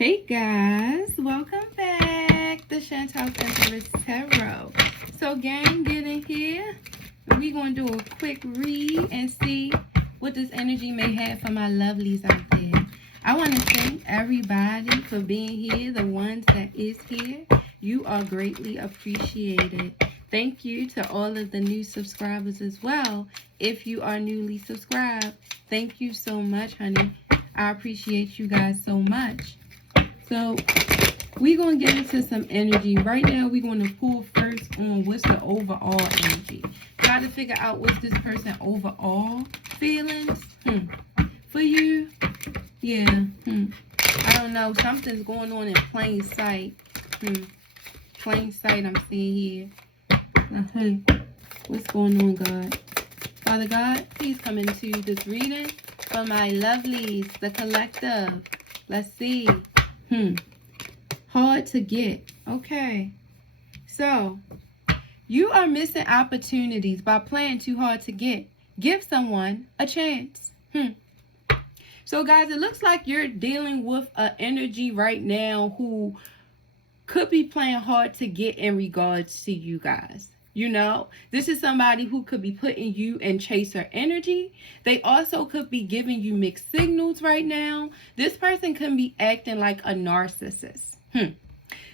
Hey guys, welcome back to Chantal's Empress Tarot. So gang, get in here. We're going to do a quick read and see what this energy may have for my lovelies out there. I want to thank everybody for being here, the ones that is here. You are greatly appreciated. Thank you to all of the new subscribers as well. If you are newly subscribed, thank you so much, honey. I appreciate you guys so much. So we're going to get into some energy. Right now, we're going to pull first on what's the overall energy. Try to figure out what's this person overall feelings for you. Yeah. I don't know. Something's going on in plain sight. Plain sight I'm seeing here. Hey, what's going on, God? Father God, please come into this reading for my lovelies, the collective. Let's see. Hard to get. Okay. So, you are missing opportunities by playing too hard to get. Give someone a chance. So, guys, it looks like you're dealing with an energy right now who could be playing hard to get in regards to you guys. You know, this is somebody who could be putting you in chaser energy. They also could be giving you mixed signals right now. This person can be acting like a narcissist.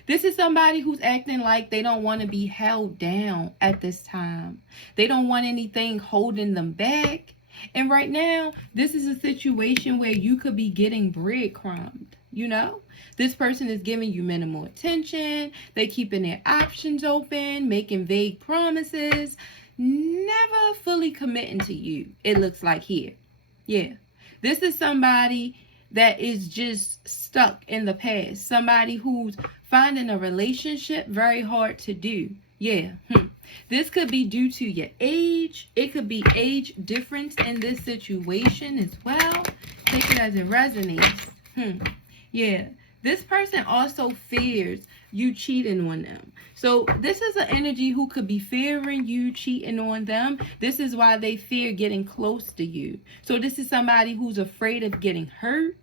This is somebody who's acting like they don't want to be held down at this time. They don't want anything holding them back. And right now, this is a situation where you could be getting breadcrumbed. You know, this person is giving you minimal attention. They keeping their options open, making vague promises, never fully committing to you. It looks like here. Yeah, this is somebody that is just stuck in the past. Somebody who's finding a relationship very hard to do. Yeah. This could be due to your age. It could be age difference in this situation as well. Take it as it resonates. Yeah. This person also fears you cheating on them. So this is an energy who could be fearing you cheating on them. This is why they fear getting close to you. So this is somebody who's afraid of getting hurt.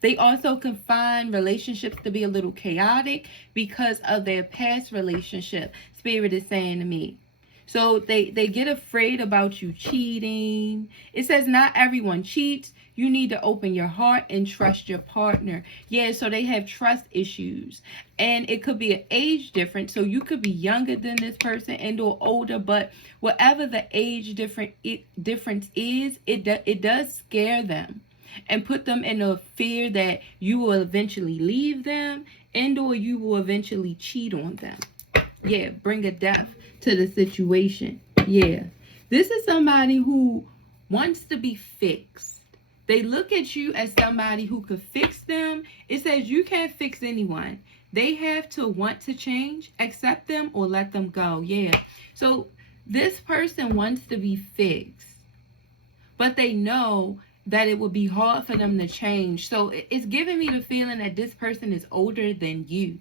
They also can find relationships to be a little chaotic because of their past relationship, Spirit is saying to me. So they get afraid about you cheating. It says not everyone cheats. You need to open your heart and trust your partner. Yeah, so they have trust issues. And it could be an age difference. So you could be younger than this person and or older. But whatever the age difference is, it does scare them and put them in a fear that you will eventually leave them and or you will eventually cheat on them. Yeah, bring a death to the situation. Yeah. This is somebody who wants to be fixed. They look at you as somebody who could fix them. It says you can't fix anyone. They have to want to change, accept them, or let them go. Yeah. So this person wants to be fixed, but they know that it would be hard for them to change. So it's giving me the feeling that this person is older than you.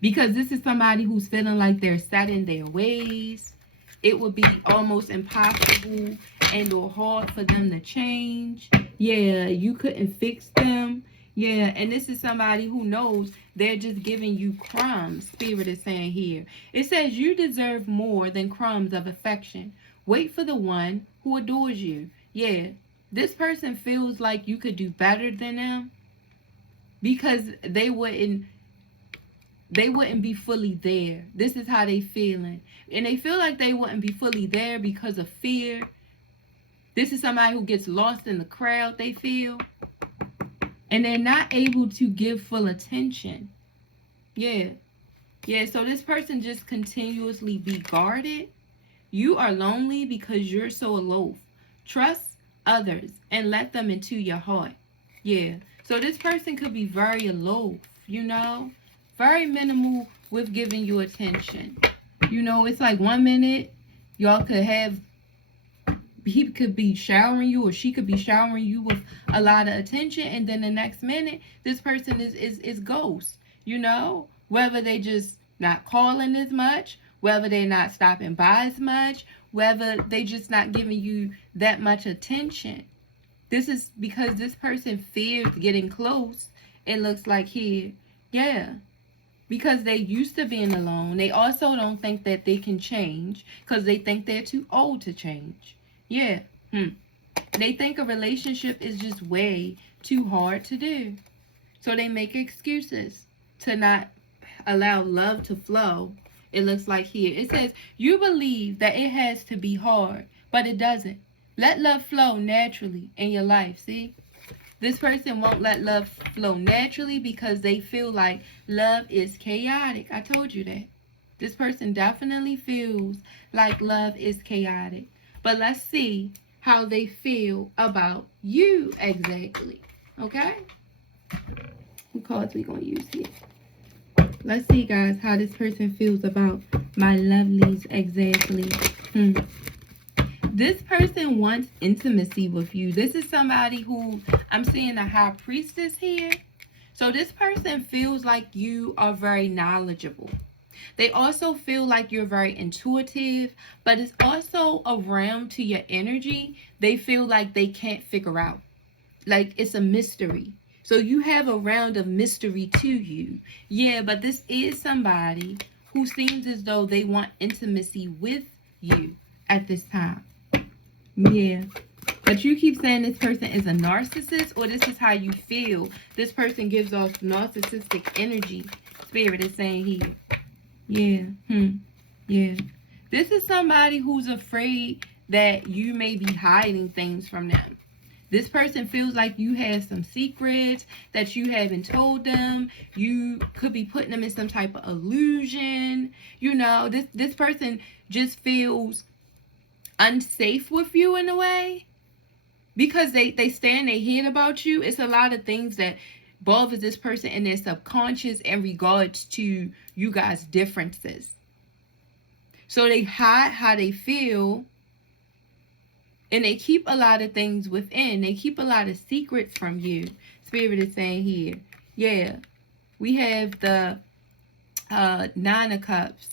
Because this is somebody who's feeling like they're set in their ways. It would be almost impossible and or hard for them to change. Yeah, you couldn't fix them. Yeah, and this is somebody who knows they're just giving you crumbs, Spirit is saying here. It says you deserve more than crumbs of affection. Wait for the one who adores you. Yeah, this person feels like you could do better than them because they wouldn't be fully there. This is how they feeling. And they feel like they wouldn't be fully there because of fear. This is somebody who gets lost in the crowd, they feel. And they're not able to give full attention. Yeah. Yeah, so this person just continuously be guarded. You are lonely because you're so aloof. Trust others and let them into your heart. Yeah. So this person could be very aloof, you know. Very minimal with giving you attention. You know, it's like 1 minute y'all could have, he could be showering you or she could be showering you with a lot of attention, and then the next minute this person is ghost. You know, whether they just not calling as much, whether they're not stopping by as much, whether they just not giving you that much attention. This is because this person fears getting close it looks like here. Yeah. Because they used to being alone. They also don't think that they can change because they think they're too old to change. Yeah. They think a relationship is just way too hard to do. So they make excuses to not allow love to flow. It looks like here. It says, you believe that it has to be hard, but it doesn't. Let love flow naturally in your life. See? This person won't let love flow naturally because they feel like love is chaotic. I told you that. This person definitely feels like love is chaotic. But let's see how they feel about you exactly. Okay? What cards we going to use here? Let's see, guys, how this person feels about my lovelies exactly. This person wants intimacy with you. This is somebody who, I'm seeing the high priestess here. So this person feels like you are very knowledgeable. They also feel like you're very intuitive, but it's also a realm to your energy they feel like they can't figure out. Like it's a mystery. So you have a round of mystery to you. Yeah, but this is somebody who seems as though they want intimacy with you at this time. Yeah. But you keep saying this person is a narcissist, or this is how you feel. This person gives off narcissistic energy. Spirit is saying here. Yeah. Yeah. This is somebody who's afraid that you may be hiding things from them. This person feels like you have some secrets that you haven't told them. You could be putting them in some type of illusion. You know, this person just feels unsafe with you in a way because they stay in their head about you. It's a lot of things that bothers this person in their subconscious in regards to you guys' differences. So they hide how they feel. And they keep a lot of things within. They keep a lot of secrets from you. Spirit is saying here. Yeah. We have the 9 of Cups.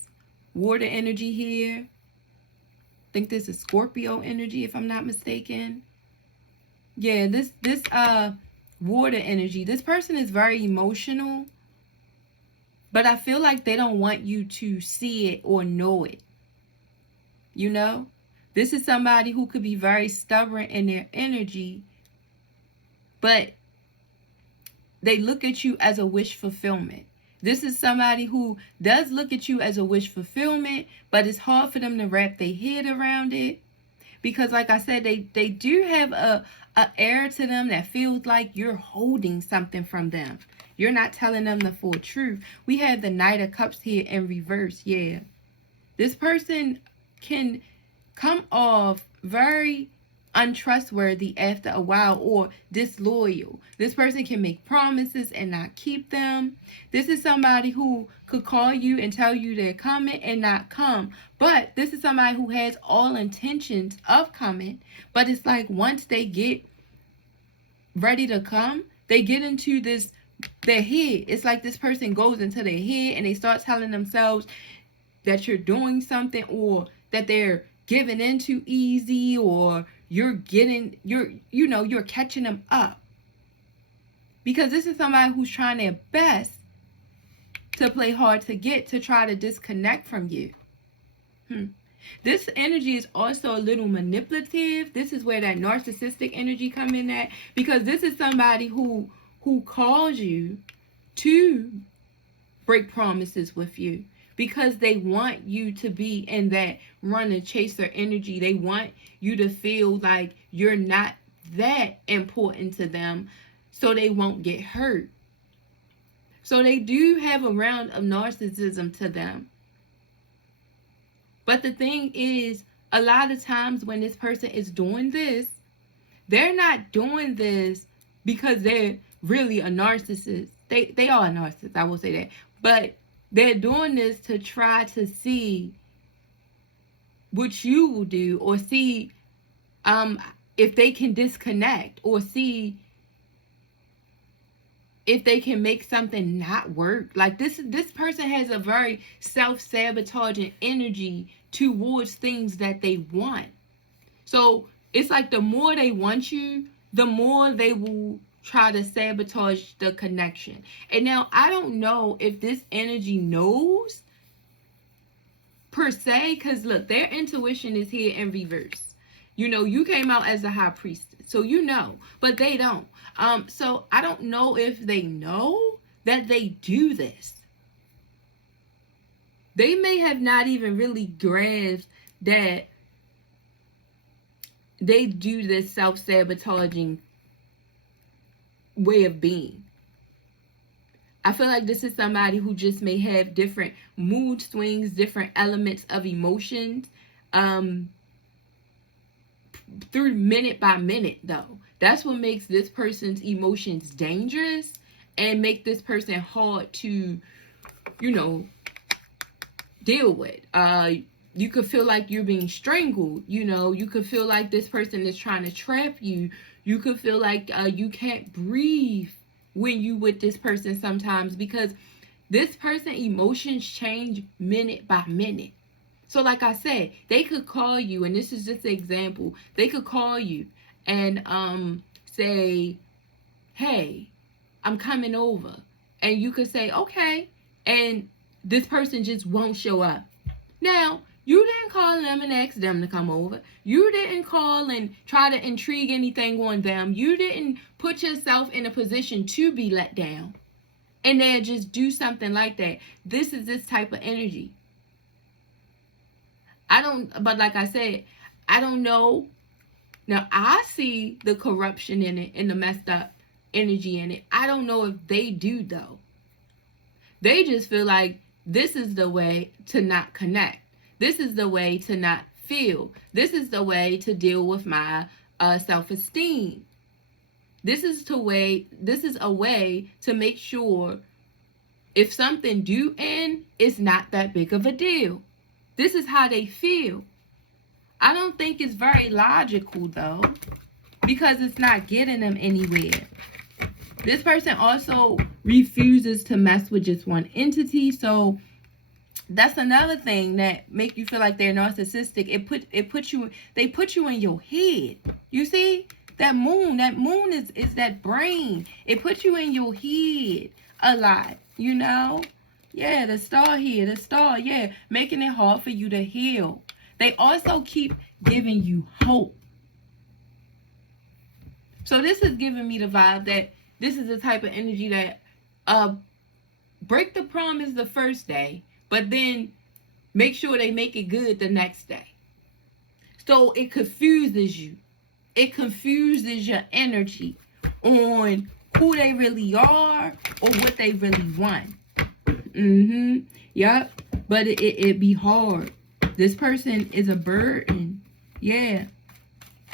Water energy here. I think this is Scorpio energy, if I'm not mistaken. Yeah, this water energy. This person is very emotional. But I feel like they don't want you to see it or know it. You know? This is somebody who could be very stubborn in their energy, but they look at you as a wish fulfillment. This is somebody who does look at you as a wish fulfillment, but it's hard for them to wrap their head around it. Because like I said, they do have a air to them that feels like you're holding something from them. You're not telling them the full truth. We have the Knight of Cups here in reverse. Yeah. This person can come off very untrustworthy after a while or disloyal. This person can make promises and not keep them. This is somebody who could call you and tell you they're coming and not come. But this is somebody who has all intentions of coming. But it's like once they get ready to come, they get into their head. It's like this person goes into their head and they start telling themselves that you're doing something or that they're giving in too easy, or you're catching them up. Because this is somebody who's trying their best to play hard to get, to try to disconnect from you. This energy is also a little manipulative. This is where that narcissistic energy come in at, because this is somebody who calls you to break promises with you. Because they want you to be in that runner chaser energy. They want you to feel like you're not that important to them, so they won't get hurt. So they do have a round of narcissism to them. But the thing is, a lot of times when this person is doing this, they're not doing this because they're really a narcissist. They are a narcissist, I will say that. But they're doing this to try to see what you will do, or see if they can disconnect, or see if they can make something not work. Like this person has a very self-sabotaging energy towards things that they want. So it's like the more they want you, the more they will try to sabotage the connection. And now I don't know if this energy knows per se, because look, their intuition is here in reverse. You know, you came out as a high priestess, so you know, but they don't. So I don't know if they know that they do this. They may have not even really grasped that they do this self-sabotaging way of being. I feel like this is somebody who just may have different mood swings, different elements of emotions, through minute by minute, though. That's what makes this person's emotions dangerous and make this person hard to, you know, deal with. You could feel like you're being strangled. You know, you could feel like this person is trying to trap you. You could feel like you can't breathe when you with this person sometimes, because this person emotions change minute by minute. So like I said, they could call you, and this is just an example. They could call you and say, hey, I'm coming over. And you could say, okay. And this person just won't show up. Now, you didn't call them and ask them to come over. You didn't call and try to intrigue anything on them. You didn't put yourself in a position to be let down. And then just do something like that. This is this type of energy. But like I said, I don't know. Now, I see the corruption in it and the messed up energy in it. I don't know if they do, though. They just feel like this is the way to not connect. This is the way to not feel. This is the way to deal with my self-esteem. This is a way to make sure if something do end, it's not that big of a deal. This is how they feel. I don't think it's very logical, though, because it's not getting them anywhere. This person also refuses to mess with just one entity, so that's another thing that make you feel like they're narcissistic. They put you in your head. You see? That moon is that brain. It puts you in your head a lot, you know? Yeah, the star here, yeah, making it hard for you to heal. They also keep giving you hope. So this is giving me the vibe that this is the type of energy that break the promise the first day, but then make sure they make it good the next day. So it confuses you. It confuses your energy on who they really are or what they really want. Yep. But it be hard. This person is a burden. Yeah.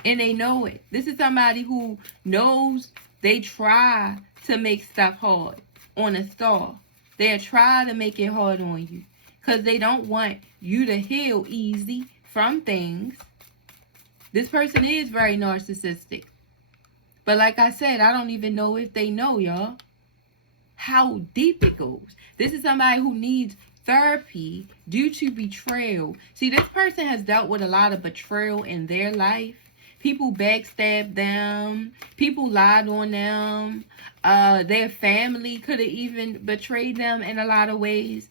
And they know it. This is somebody who knows they try to make stuff hard on a star. They try to make it hard on you because they don't want you to heal easy from things. This person is very narcissistic. But like I said, I don't even know if they know, y'all, how deep it goes. This is somebody who needs therapy due to betrayal. See, this person has dealt with a lot of betrayal in their life. People backstabbed them. People lied on them. Their family could have even betrayed them in a lot of ways.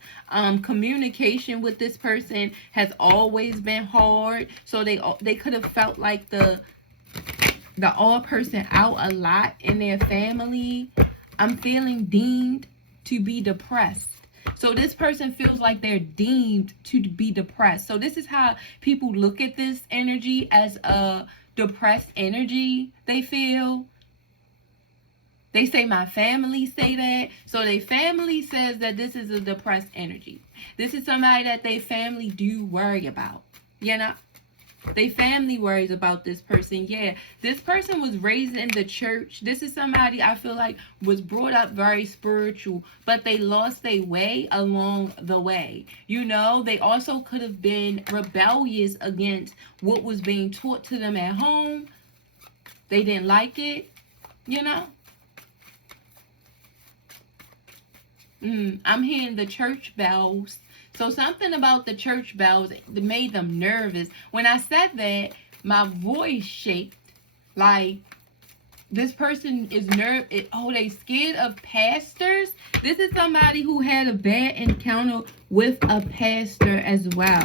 Communication with this person has always been hard. So they could have felt like the odd person out a lot in their family. I'm feeling deemed to be depressed. So this person feels like they're deemed to be depressed. So this is how people look at this energy, as a depressed energy. They feel. They say my family say that. So their family says that this is a depressed energy. This is somebody that their family do worry about. You know? Their family worries about this person. Yeah, this person was raised in the church. This is somebody I feel like was brought up very spiritual, but they lost their way along the way. You know, they also could have been rebellious against what was being taught to them at home. They didn't like it, you know. I'm hearing the church bells. So something about the church bells that made them nervous. When I said that, my voice shaked like This person is they scared of pastors. This is somebody who had a bad encounter with a pastor as well.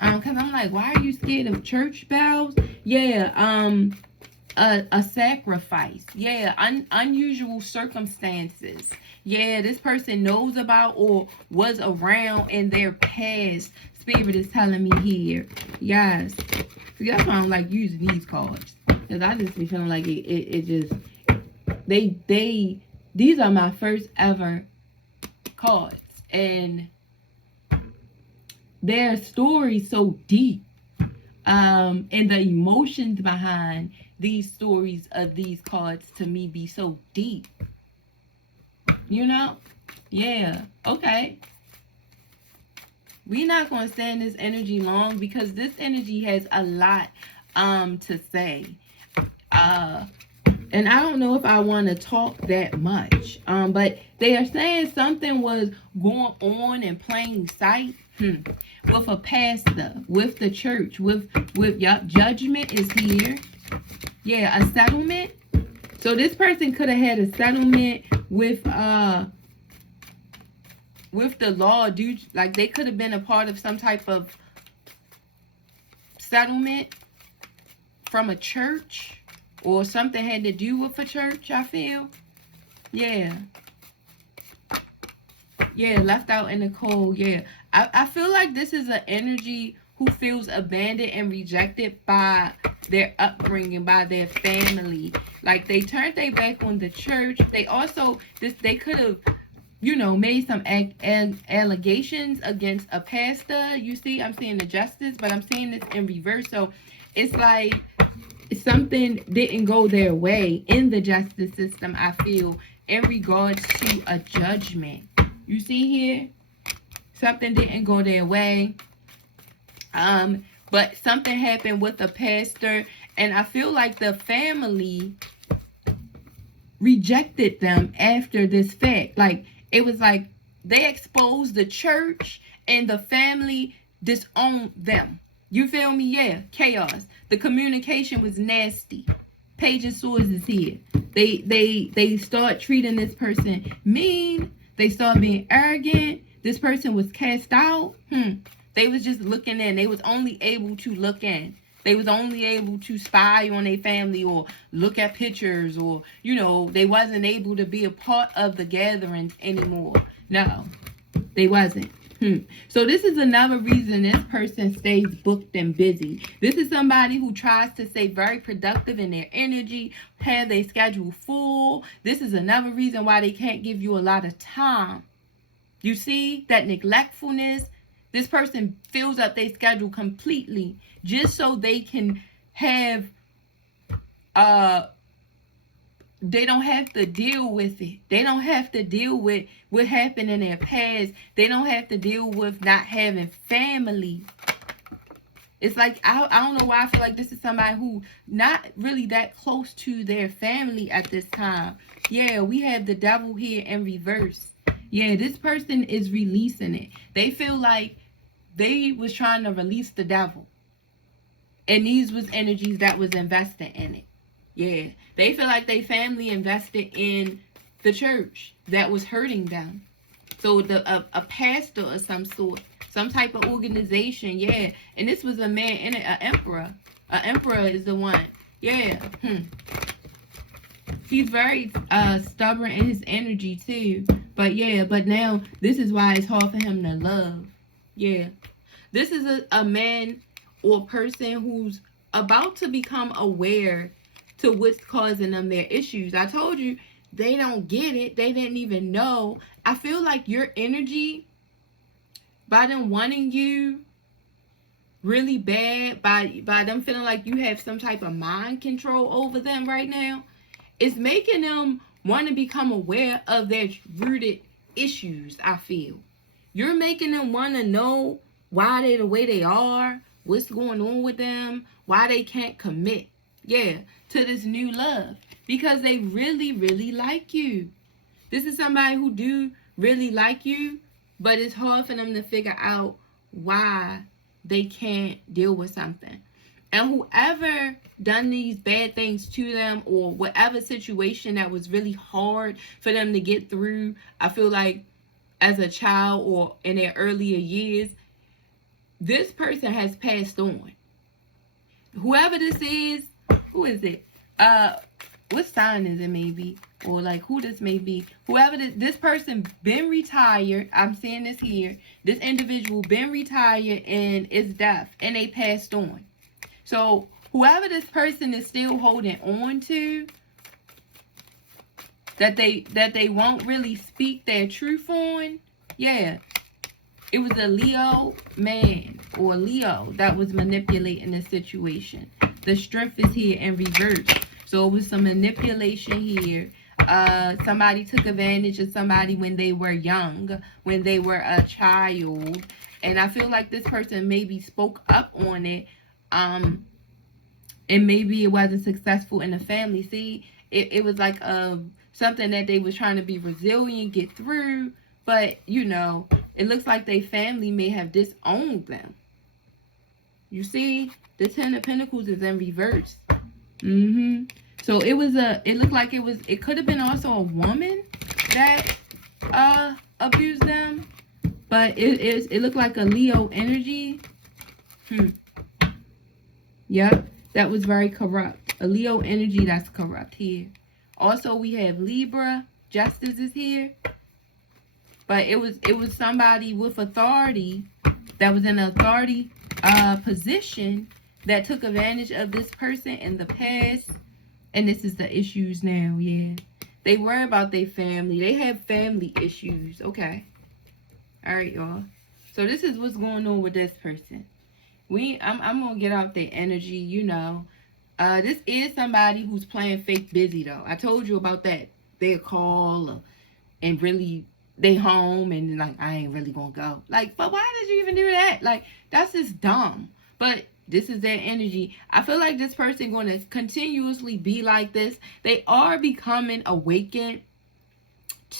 Because I'm like, why are you scared of church bells? Yeah, a sacrifice. Yeah, unusual circumstances. Yeah, this person knows about or was around in their past. Spirit is telling me here. Yes. See, that's why I don't like using these cards. Because I just be feeling like it just... These are my first ever cards. And their story's so deep. And the emotions behind these stories of these cards to me be so deep. You know? Yeah. Okay. We're not going to stay in this energy long because this energy has a lot to say. And I don't know if I want to talk that much. But they are saying something was going on in plain sight. With a pastor, with the church, with judgment is here. Yeah, a settlement. So this person could have had a settlement with the law. Like they could have been a part of some type of settlement from a church or something had to do with a church, I feel. Yeah. Yeah, left out in the cold. Yeah. I feel like this is an energy who feels abandoned and rejected by their upbringing, by their family. Like they turned their back on the church. They also, they could have, made some allegations against a pastor. You see, I'm seeing the justice, but I'm seeing this in reverse. So it's like something didn't go their way in the justice system, I feel, in regards to a judgment. You see here? Something didn't go their way. But something happened with the pastor. And I feel like the family rejected them after this fact. Like, it was like they exposed the church and the family disowned them. You feel me? Yeah. Chaos. The communication was nasty. Page of Swords is here. They start treating this person mean. They start being arrogant. This person was cast out. They was just looking in. They was only able to look in. They was only able to spy on their family or look at pictures or, they wasn't able to be a part of the gatherings anymore. No, they wasn't. So this is another reason this person stays booked and busy. This is somebody who tries to stay very productive in their energy, have their schedule full. This is another reason why they can't give you a lot of time. You see that neglectfulness? This person fills up their schedule completely just so they can have, they don't have to deal with it. They don't have to deal with what happened in their past. They don't have to deal with not having family. It's like, I don't know why I feel like this is somebody who not really that close to their family at this time. Yeah, we have the devil here in reverse. Yeah, this person is releasing it. They feel like they was trying to release the devil. And these was energies that was invested in it. Yeah, they feel like they family invested in the church that was hurting them. So a pastor of some sort, some type of organization, yeah. And this was a man and an emperor. An emperor is the one. Yeah. He's very stubborn in his energy too. But yeah, but now this is why it's hard for him to love. Yeah. This is a man or person who's about to become aware to what's causing them their issues. I told you, they don't get it. They didn't even know. I feel like your energy, by them wanting you really bad, by them feeling like you have some type of mind control over them right now, it's making them want to become aware of their rooted issues, I feel. You're making them want to know why they're the way they are, what's going on with them, why they can't commit, yeah, to this new love. Because they really, really like you. This is somebody who do really like you, but it's hard for them to figure out why they can't deal with something. And whoever done these bad things to them, or whatever situation that was really hard for them to get through, I feel like as a child or in their earlier years, this person has passed on. Whoever this is, who is it? What sign is it maybe? Or like who this may be. Whoever this person been retired. I'm seeing this here. This individual been retired and is deaf and they passed on. So whoever this person is still holding on to, that they won't really speak their truth on, yeah. It was a Leo man or Leo that was manipulating the situation. The strength is here in reverse. So it was some manipulation here. Somebody took advantage of somebody when they were young, when they were a child. And I feel like this person maybe spoke up on it. And maybe it wasn't successful in the family. See, it was like something that they was trying to be resilient, get through. But, you know, it looks like their family may have disowned them. You see, the Ten of Pentacles is in reverse. So it looked like it could have been also a woman that abused them. But it looked like a Leo energy. Yep, that was very corrupt. A Leo energy that's corrupt here. Also, we have Libra. Justice is here. But it was somebody with authority that was in an authority position that took advantage of this person in the past. And this is the issues now, yeah. They worry about their family. They have family issues. Okay. All right, y'all. So this is what's going on with this person. I'm going to get out their energy, you know. This is somebody who's playing fake busy, though. I told you about that. They'll call and really... they home and like, I ain't really gonna go. Like, but why did you even do that? Like, that's just dumb. But this is their energy. I feel like this person going to continuously be like this. They are becoming awakened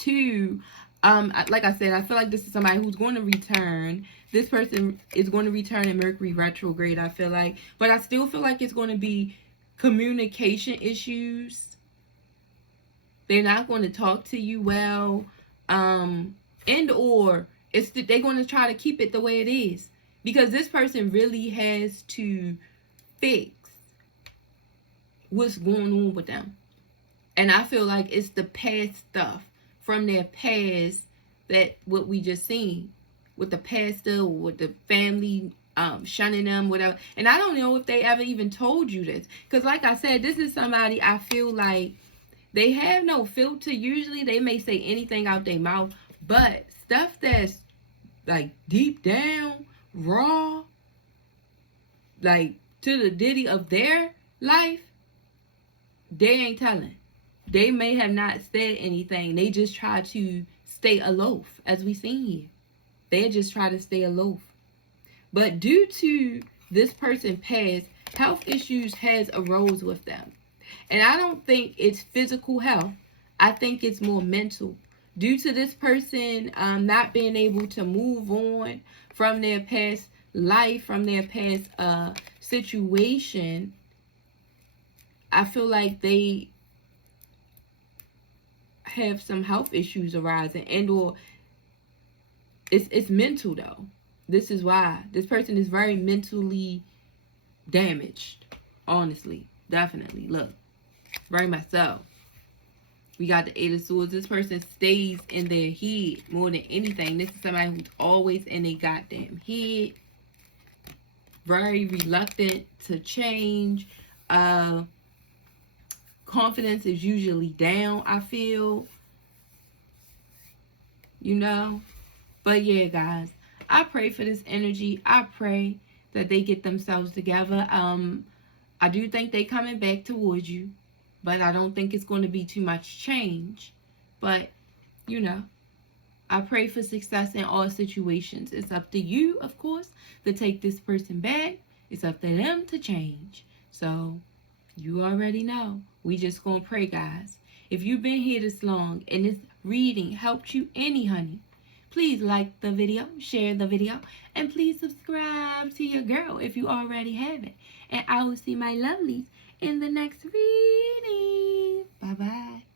to, like I said, I feel like this is somebody who's going to return. This person is going to return in Mercury retrograde, I feel like. But I still feel like it's going to be communication issues. They're not going to talk to you well. And or they're going to try to keep it the way it is, because this person really has to fix what's going on with them. And I feel like it's the past stuff from their past, that what we just seen with the pastor or with the family shunning them, whatever. And I don't know if they ever even told you this, because like I said, this is somebody I feel like they have no filter. Usually they may say anything out their mouth, but stuff that's like deep down, raw, like to the ditty of their life, they ain't telling. They may have not said anything. They just try to stay aloof, as we seen here. They just try to stay aloof. But due to this person past, health issues has arose with them. And I don't think it's physical health. I think it's more mental. Due to this person not being able to move on from their past life, from their past situation, I feel like they have some health issues arising, and or it's mental though. This is why this person is very mentally damaged. Honestly, definitely. Look, very much so. We got the Eight of Swords. This person stays in their head more than anything. This is somebody who's always in their goddamn head. Very reluctant to change. Confidence is usually down, I feel. You know? But yeah, guys. I pray for this energy. I pray that they get themselves together. I do think they coming back towards you. But I don't think it's going to be too much change. But, you know, I pray for success in all situations. It's up to you, of course, to take this person back. It's up to them to change. So, you already know. We just going to pray, guys. If you've been here this long and this reading helped you any, honey, please like the video, share the video, and please subscribe to your girl if you already haven't. And I will see my lovelies in the next reading. Bye-bye.